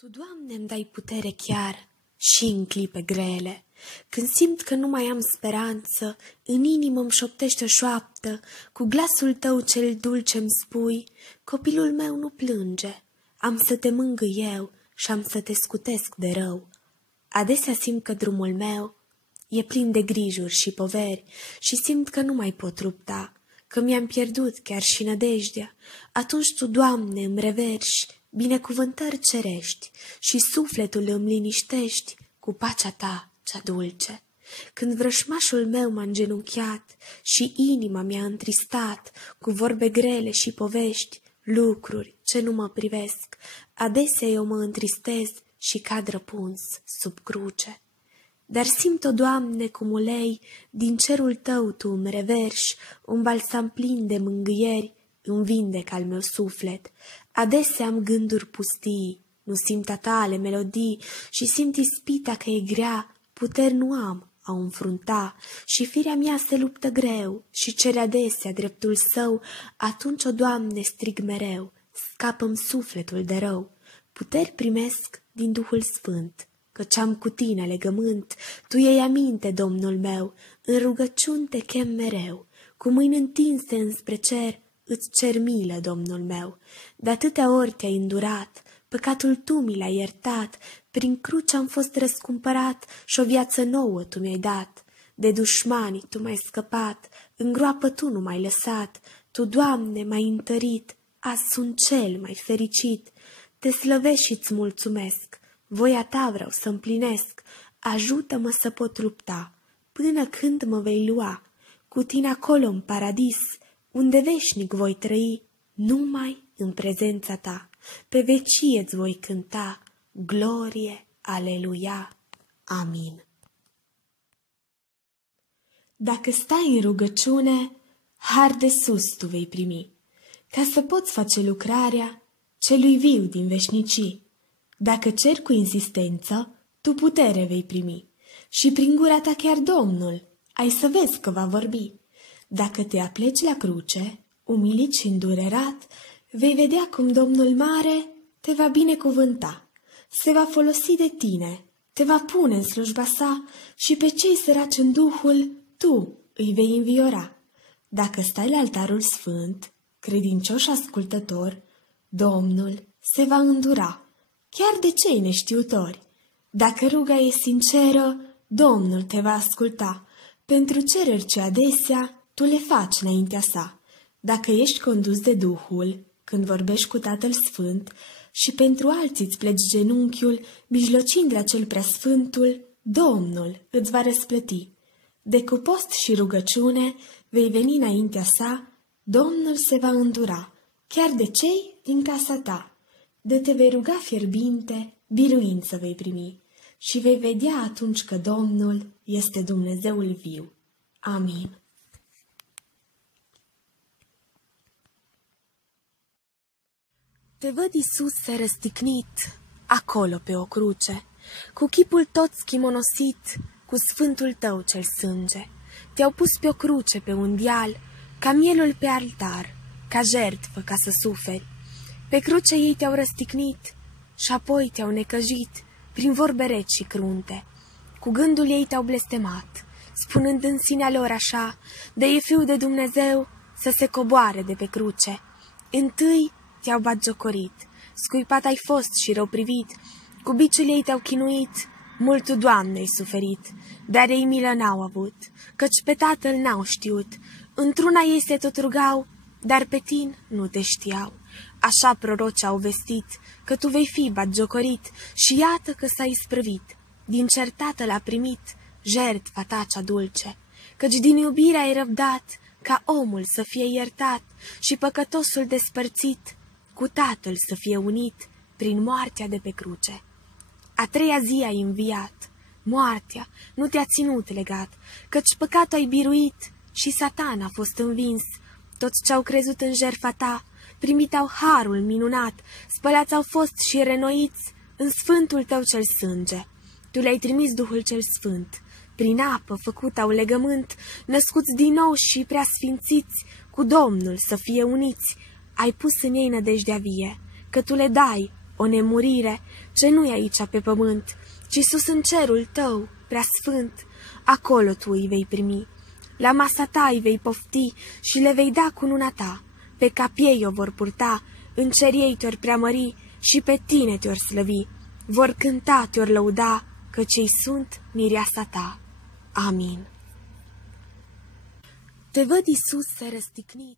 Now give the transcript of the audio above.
Tu, Doamne, îmi dai putere chiar și în clipe grele. Când simt că nu mai am speranță, în inimă îmi șoptește o șoaptă, cu glasul tău cel dulce îmi spui, copilul meu nu plânge, am să te mângâi eu și am să te scutesc de rău. Adesea simt că drumul meu e plin de grijuri și poveri și simt că nu mai pot lupta, că mi-am pierdut chiar și nădejdea. Atunci Tu, Doamne, îmi reverși binecuvântări cerești și sufletul îmi liniștești cu pacea Ta cea dulce. Când vrășmașul meu m-a îngenunchiat și inima mi-a întristat cu vorbe grele și povești, lucruri ce nu mă privesc, adesea eu mă întristez și cad răpuns sub cruce. Dar simt-o, Doamne, cum ulei din cerul Tău Tu îmi reverși un balsam plin de mângâieri, îmi vindec al meu suflet. Adesea am gânduri pustii, nu simt a Tale melodii și simt ispita că e grea, puteri nu am a înfrunta și firea mea se luptă greu și cere adesea dreptul său. Atunci, o Doamne, strig mereu, scapă-mi sufletul de rău. Puteri primesc din Duhul Sfânt, căci am cu Tine legământ. Tu iei aminte, Domnul meu, în rugăciuni Te chem mereu, cu mâini întinse înspre cer îți cer milă, Domnul meu. De atâtea ori Te-ai îndurat, păcatul Tu mi l-ai iertat, prin cruce am fost răscumpărat și o viață nouă Tu mi-ai dat. De dușmanii Tu m-ai scăpat, în groapă Tu nu m-ai lăsat, Tu, Doamne, m-ai întărit, azi sunt cel mai fericit. Te slăvesc și-ți mulțumesc, voia Ta vreau să împlinesc, ajută-mă să pot lupta, până când mă vei lua, cu Tine acolo în paradis, unde veșnic voi trăi, numai în prezența Ta, pe vecie îți voi cânta, glorie, aleluia, amin. Dacă stai în rugăciune, har de sus tu vei primi, ca să poți face lucrarea celui viu din veșnicii. Dacă ceri cu insistență, tu putere vei primi și prin gura ta chiar Domnul ai să vezi că va vorbi. Dacă te apleci la cruce, umilit și îndurerat, vei vedea cum Domnul mare te va binecuvânta, se va folosi de tine, te va pune în slujba sa și pe cei săraci în Duhul tu îi vei înviora. Dacă stai la altarul sfânt, credincios și ascultător, Domnul se va îndura, chiar de cei neștiutori. Dacă ruga e sinceră, Domnul te va asculta, pentru cereri ce adesea tu le faci înaintea sa. Dacă ești condus de Duhul, când vorbești cu Tatăl Sfânt, și pentru alții îți pleci genunchiul, mijlocind la cel preasfântul, Domnul îți va răsplăti. De cu post și rugăciune vei veni înaintea sa, Domnul se va îndura, chiar de cei din casa ta. De te vei ruga fierbinte, biruință vei primi și vei vedea atunci că Domnul este Dumnezeul viu. Amin. Te văd, Iisuse, răstignit, acolo pe o cruce, cu chipul tot schimonosit, cu sfântul Tău cel sânge. Te-au pus pe o cruce pe un deal, ca mielul pe altar, ca jertfă ca să suferi. Pe cruce ei te-au răstignit și apoi te-au necăjit prin vorbe reci și crunte. Cu gândul ei te-au blestemat, spunând în sinea lor așa, de e Fiul de Dumnezeu să se coboare de pe cruce. Întâi te-au batjocorit, scuipat ai fost și rău privit, cu biciul ei te-au chinuit, mult Tu, Doamne, ai suferit, dar ei milă n-au avut, căci pe Tatăl n-au știut. Într-una ei se tot rugau, dar pe Tine nu te știau. Așa proroci au vestit că Tu vei fi batjocorit și iată că s-a isprăvit. Din cer Tatăl a primit jertfa Ta cea dulce, căci din iubire ai răbdat ca omul să fie iertat și păcătosul despărțit cu Tatăl să fie unit prin moartea de pe cruce. A treia zi ai înviat, moartea nu te-a ținut legat, căci păcatul ai biruit și Satan a fost învins. Toți ce-au crezut în jertfa Ta primit au harul minunat, spălați au fost și renoiți în sfântul Tău cel sânge. Tu le-ai trimis Duhul cel Sfânt, prin apă făcut au legământ, născuți din nou și preasfințiți, cu Domnul să fie uniți. Ai pus în ei nădejdea vie, că Tu le dai o nemurire, ce nu-i aici pe pământ, ci sus în cerul tău, prea sfânt, acolo tu îi vei primi. La masa ta îi vei pofti și le vei da cununa ta, pe cap ei o vor purta, în cer ei te-or preamări și pe tine te-or slăvi, vor cânta, te-or lăuda, că cei sunt mireasa ta. Amin. Te văd, Iisuse, răstignit.